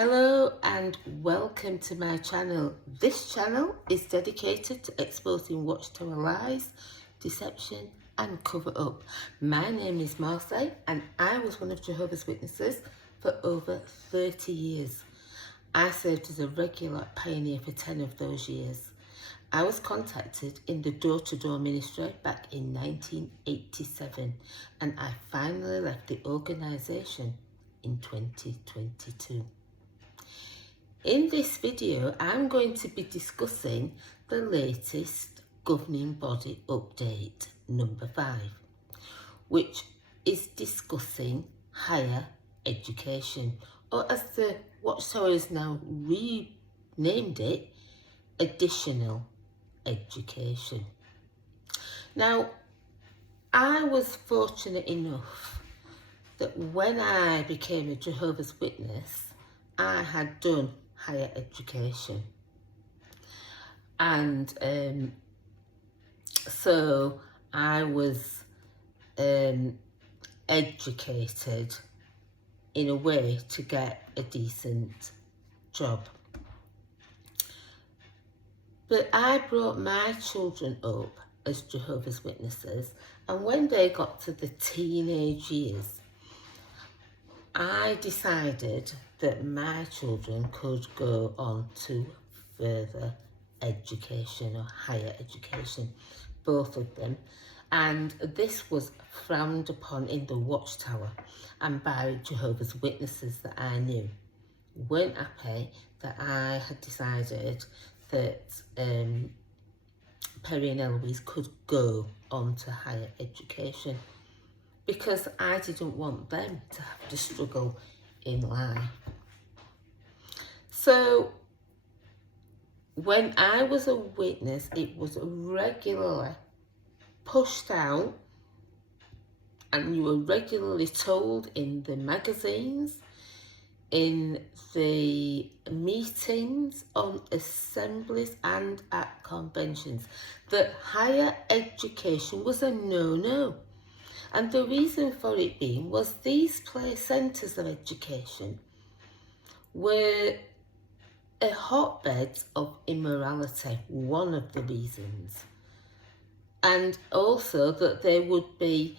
Hello and welcome to my channel. This channel is dedicated to exposing Watchtower lies, deception and cover up. My name is Marseille and I was one of Jehovah's Witnesses for over 30 years. I served as a regular pioneer for 10 of those years. I was contacted in the door-to-door ministry back in 1987 and I finally left the organisation in 2022. In this video, I'm going to be discussing the latest governing body update, number 5, which is discussing higher education, or as the Watchtower has now renamed it, additional education. Now, I was fortunate enough that when I became a Jehovah's Witness, I had done higher education, and so I was educated in a way to get a decent job. But I brought my children up as Jehovah's Witnesses, and when they got to the teenage years, I decided that my children could go on to further education or higher education, both of them. And this was frowned upon in the Watchtower and by Jehovah's Witnesses that I knew weren't happy that I had decided that Perry and Eloise could go on to higher education, because I didn't want them to have to struggle in life. So when I was a witness, it was regularly pushed out, and you were regularly told in the magazines, in the meetings, on assemblies and at conventions, that higher education was a no-no. And the reason for it being was these centres of education were a hotbed of immorality, one of the reasons. And also that they would be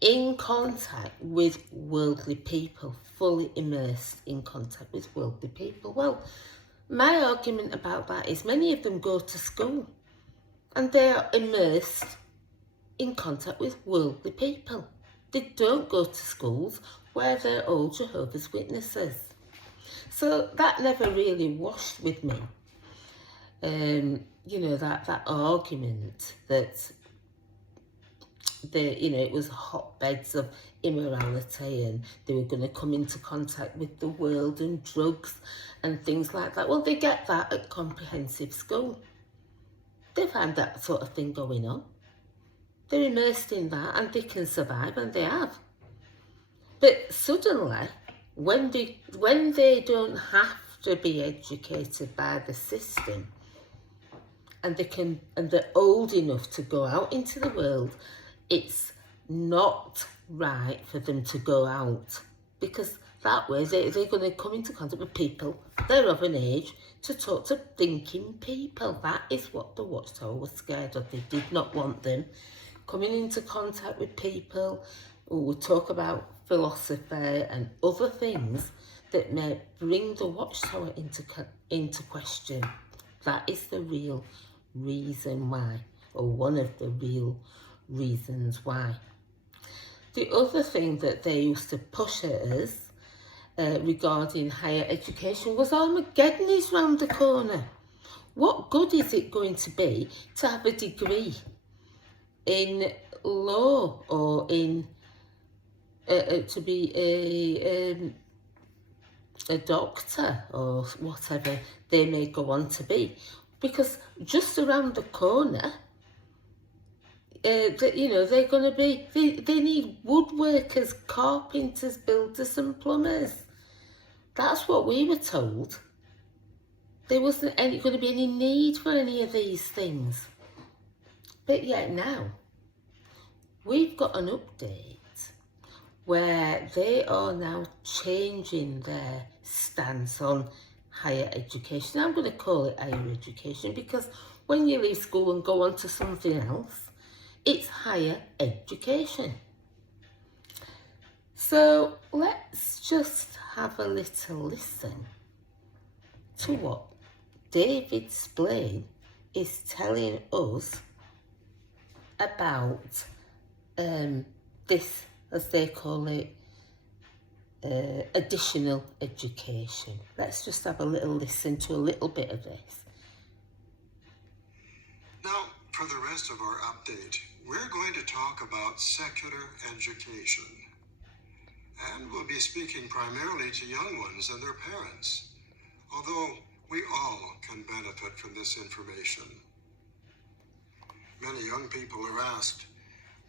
in contact with worldly people, fully immersed in contact with worldly people. Well, my argument about that is many of them go to school and they are immersed in contact with worldly people. They don't go to schools where they're all Jehovah's Witnesses. So that never really washed with me. That argument that it was hotbeds of immorality and they were going to come into contact with the world and drugs and things like that. Well, they get that at comprehensive school. They find that sort of thing going on. They're immersed in that and they can survive, and they have. But suddenly, when they don't have to be educated by the system, and they're old enough to go out into the world, it's not right for them to go out, because that way they're going to come into contact with people. They're of an age to talk to thinking people. That is what the Watchtower was scared of. They did not want them coming into contact with people who would talk about philosophy and other things that may bring the Watchtower into question. That is the real reason why, or one of the real reasons why. The other thing that they used to push at us regarding higher education was Armageddon is round the corner. What good is it going to be to have a degree in law or in to be a doctor or whatever they may go on to be, because just around the corner they're going to be, they need woodworkers, carpenters, builders and plumbers. That's what we were told. There wasn't going to be any need for any of these things. But yet now, we've got an update where they are now changing their stance on higher education. I'm going to call it higher education because when you leave school and go on to something else, it's higher education. So let's just have a little listen to what David Splain is telling us about this, as they call it, additional education. Let's just have a little listen to a little bit of this. Now, for the rest of our update, we're going to talk about secular education. And we'll be speaking primarily to young ones and their parents, although we all can benefit from this information. Many young people are asked,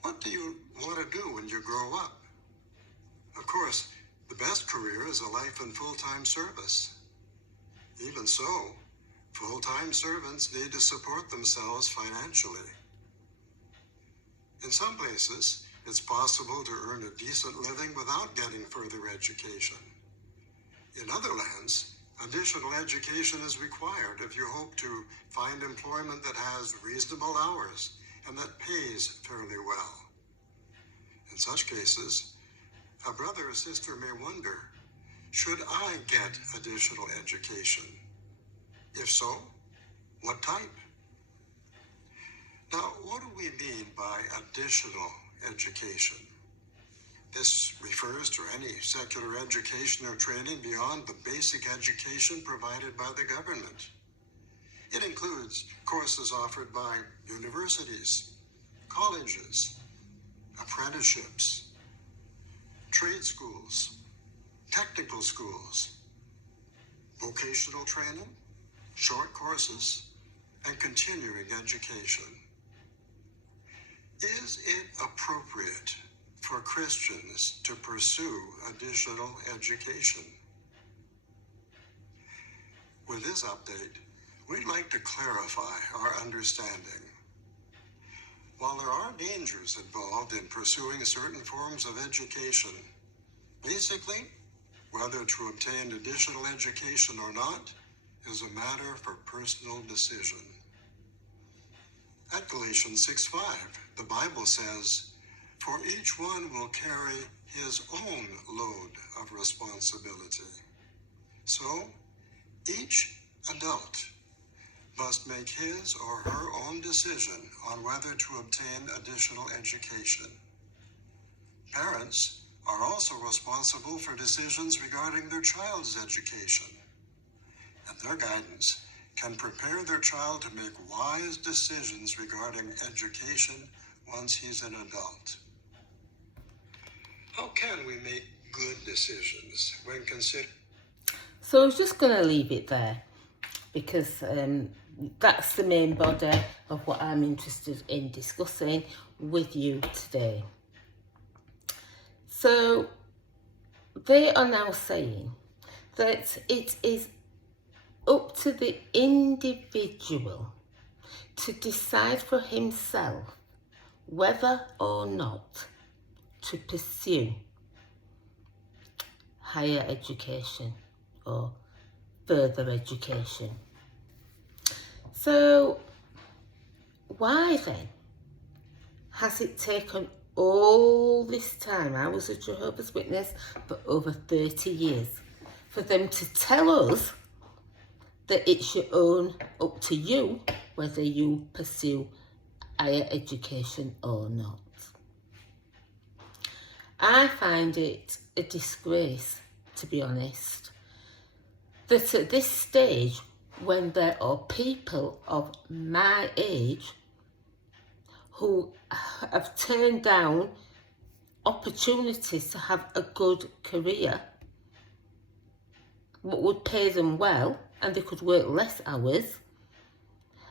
what do you want to do when you grow up? Of course, the best career is a life in full-time service. Even so, full-time servants need to support themselves financially. In some places, it's possible to earn a decent living without getting further education. In other lands, additional education is required if you hope to find employment that has reasonable hours and that pays fairly well. In such cases, a brother or sister may wonder, should I get additional education? If so, what type? Now, what do we mean by additional education? This refers to any secular education or training beyond the basic education provided by the government. It includes courses offered by universities, colleges, apprenticeships, trade schools, technical schools, vocational training, short courses, and continuing education. Is it appropriate for Christians to pursue additional education? With this update, we'd like to clarify our understanding. While there are dangers involved in pursuing certain forms of education, basically, whether to obtain additional education or not is a matter for personal decision. At Galatians 6:5, the Bible says, "For each one will carry his own load of responsibility." So, each adult must make his or her own decision on whether to obtain additional education. Parents are also responsible for decisions regarding their child's education, and their guidance can prepare their child to make wise decisions regarding education once he's an adult. How can we make good decisions when considering? So I was just going to leave it there because that's the main body of what I'm interested in discussing with you today. So they are now saying that it is up to the individual to decide for himself whether or not to pursue higher education or further education. So why then has it taken all this time? I was a Jehovah's Witness for over 30 years for them to tell us that it's your own, up to you whether you pursue higher education or not. I find it a disgrace, to be honest, that at this stage, when there are people of my age who have turned down opportunities to have a good career, what would pay them well, and they could work less hours,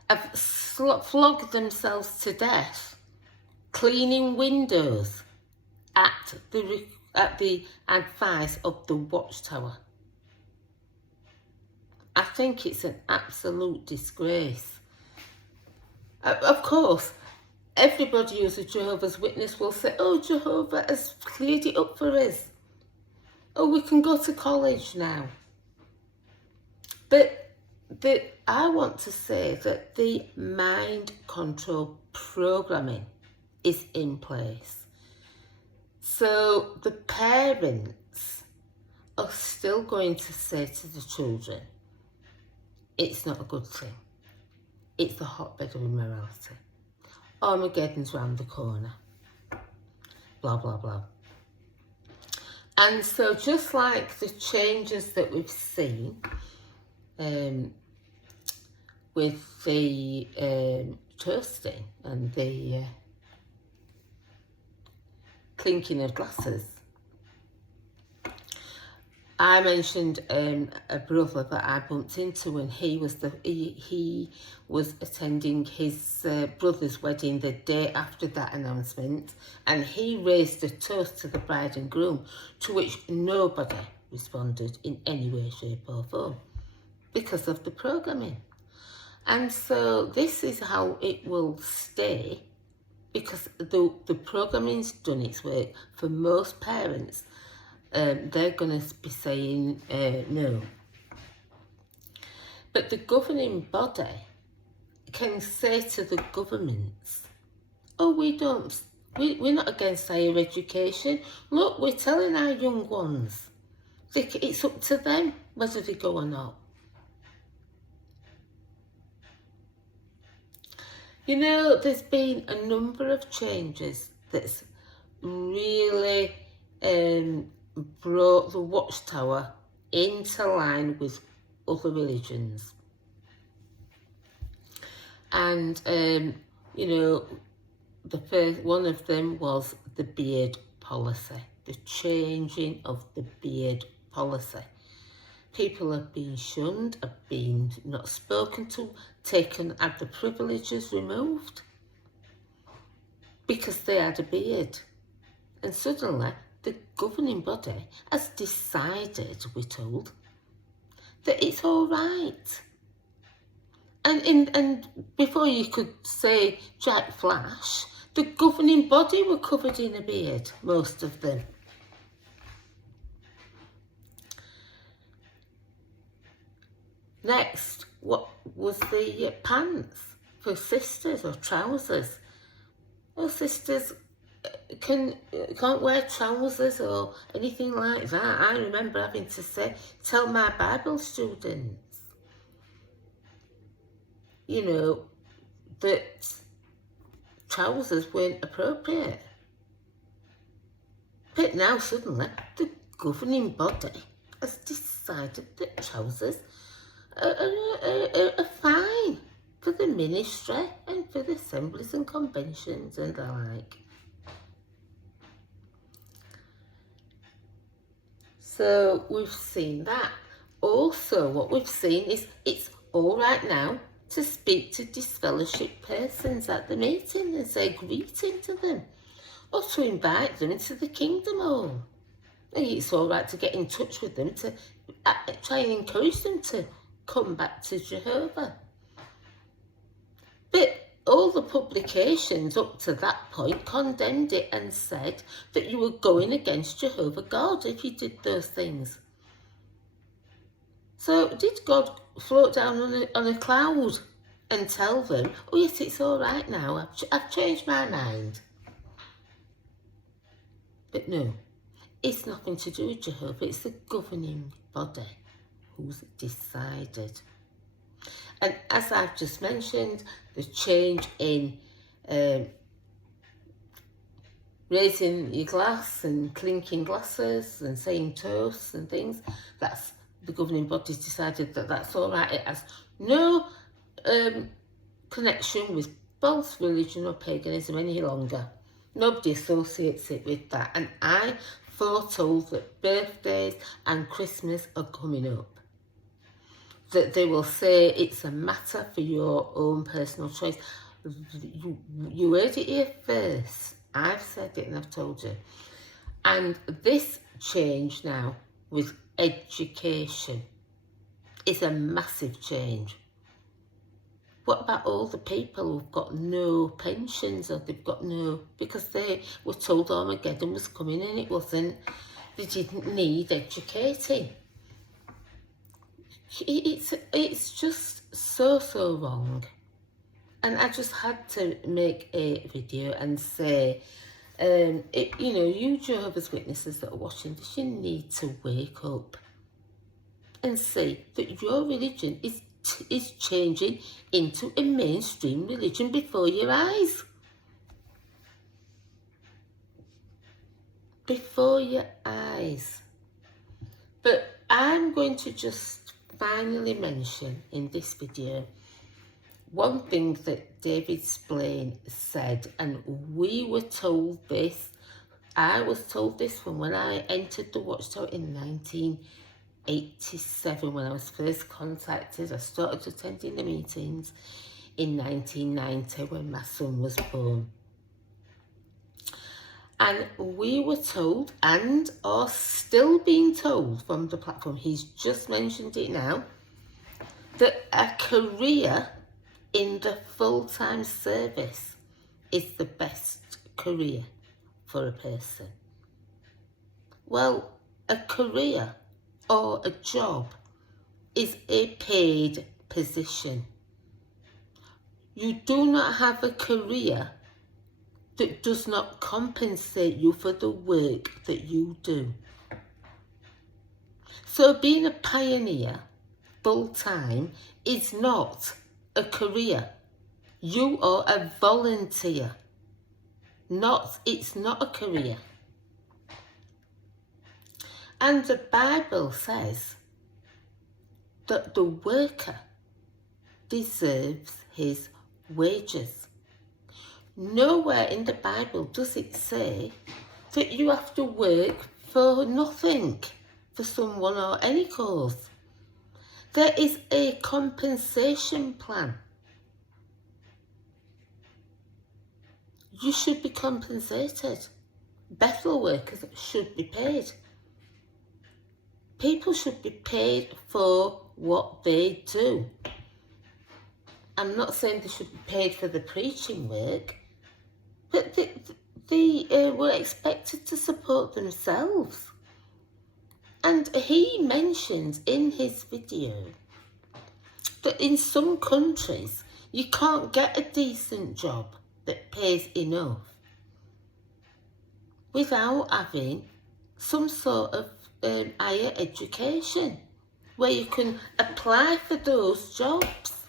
have flogged themselves to death cleaning windows at the advice of the Watchtower. I think it's an absolute disgrace. Of course, everybody who's a Jehovah's Witness will say, oh, Jehovah has cleared it up for us. Oh, we can go to college now. But I want to say that the mind control programming is in place. So the parents are still going to say to the children, it's not a good thing. It's a hotbed of immorality. Armageddon's round the corner. Blah, blah, blah. And so just like the changes that we've seen with the toasting and the clinking of glasses, I mentioned a brother that I bumped into, and he was attending his brother's wedding the day after that announcement, and he raised a toast to the bride and groom, to which nobody responded in any way, shape or form because of the programming. And so this is how it will stay, because the programming's done its work. For most parents, they're going to be saying no. But the governing body can say to the governments, oh, we're not against higher education. Look, we're telling our young ones, it's up to them whether they go or not. You know, there's been a number of changes that's really brought the Watchtower into line with other religions. And, you know, the first one of them was the beard policy, the changing of the beard policy. People have been shunned, have been not spoken to, had the privileges removed because they had a beard. And suddenly, the governing body has decided, we're told, that it's all right. And before you could say Jack Flash, the governing body were covered in a beard, most of them. Next, what was the pants for sisters or trousers? Well, sisters can't wear trousers or anything like that. I remember having to tell my Bible students, you know, that trousers weren't appropriate. But now suddenly the governing body has decided that trousers are fine for the ministry and for the assemblies and conventions and the like. So we've seen that. Also, what we've seen is it's all right now to speak to disfellowship persons at the meeting and say greeting to them, or to invite them into the kingdom hall. It's all right to get in touch with them, to try and encourage them to come back to Jehovah. But all the publications up to that point condemned it and said that you were going against Jehovah God if you did those things. So did God float down on a cloud and tell them, oh yes, it's all right now, I've changed my mind? But no, it's nothing to do with Jehovah, it's the governing body who's decided. And as I've just mentioned, the change in raising your glass and clinking glasses and saying toasts and things, that's the governing body's decided that that's all right. It has no connection with false religion or paganism any longer. Nobody associates it with that. And I foretold that birthdays and Christmas are coming up, that they will say it's a matter for your own personal choice. You heard it here first. I've said it and I've told you. And this change now with education is a massive change. What about all the people who've got no pensions, or they've got no, because they were told Armageddon was coming and it wasn't. They didn't need educating. It's just so wrong. And I just had to make a video and say, you know, you Jehovah's Witnesses that are watching this, you need to wake up and see that your religion is changing into a mainstream religion before your eyes. Before your eyes. But I'm going to just finally mention in this video one thing that David Splain said, and we were told this. I was told this from when I entered the Watchtower in 1987, when I was first contacted. I started attending the meetings in 1990 when my son was born. And we were told, and are still being told from the platform, he's just mentioned it now, that a career in the full-time service is the best career for a person. Well, a career or a job is a paid position. You do not have a career that does not compensate you for the work that you do. So being a pioneer full-time is not a career. You are a volunteer. It's not a career. And the Bible says that the worker deserves his wages. Nowhere in the Bible does it say that you have to work for nothing for someone or any cause. There is a compensation plan. You should be compensated. Bethel workers should be paid. People should be paid for what they do. I'm not saying they should be paid for the preaching work, but they were expected to support themselves. And he mentions in his video that in some countries you can't get a decent job that pays enough without having some sort of higher education where you can apply for those jobs.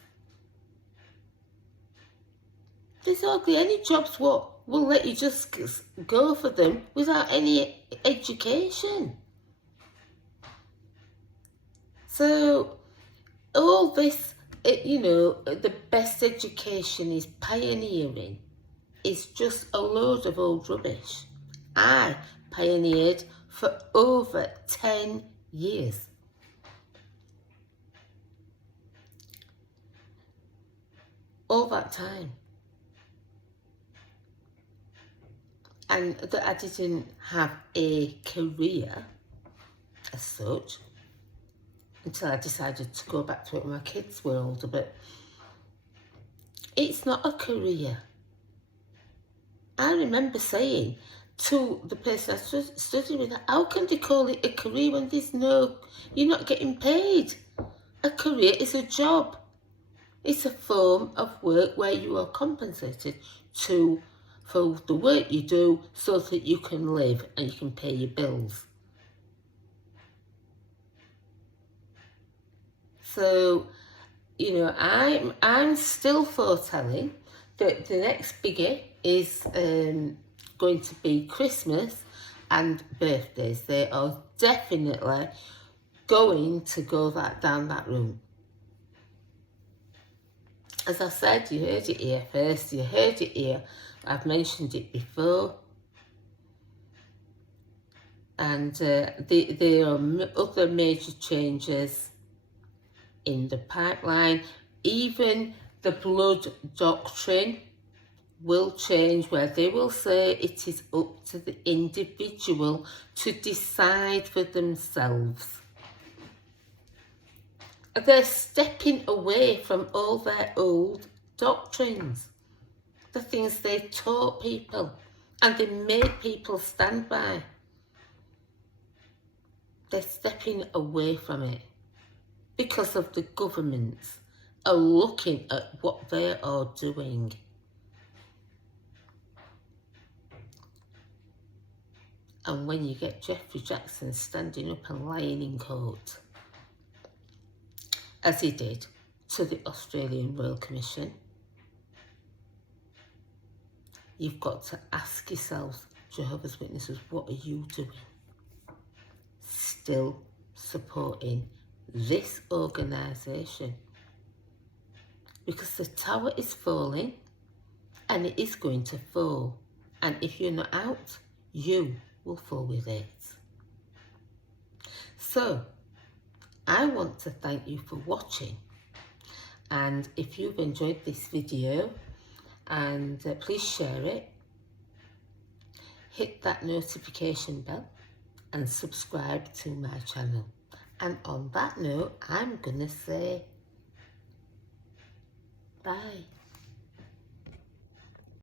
There's hardly any jobs what will let you just go for them without any education. So all this, you know, the best education is pioneering, is just a load of old rubbish. I pioneered for over 10 years. All that time. And that I didn't have a career as such until I decided to go back to it when my kids were older. But it's not a career. I remember saying to the person I studied with, how can they call it a career when you're not getting paid? A career is a job. It's a form of work where you are compensated for the work you do so that you can live and you can pay your bills. So, you know, I'm still foretelling that the next biggie is going to be Christmas and birthdays. They are definitely going to go down that route. As I said, you heard it here first. You heard it here. I've mentioned it before. And there are other major changes in the pipeline. Even the blood doctrine will change, where they will say it is up to the individual to decide for themselves. They're stepping away from all their old doctrines, the things they taught people and they made people stand by. They're stepping away from it because of the governments are looking at what they are doing. And when you get Jeffrey Jackson standing up and lying in court, as he did to the Australian Royal Commission, you've got to ask yourself, Jehovah's Witnesses, what are you doing? Still supporting this organisation? Because the tower is falling and it is going to fall. And if you're not out, you will fall with it. So, I want to thank you for watching. And if you've enjoyed this video, and please share it, hit that notification bell and subscribe to my channel. And on that note, I'm gonna say bye.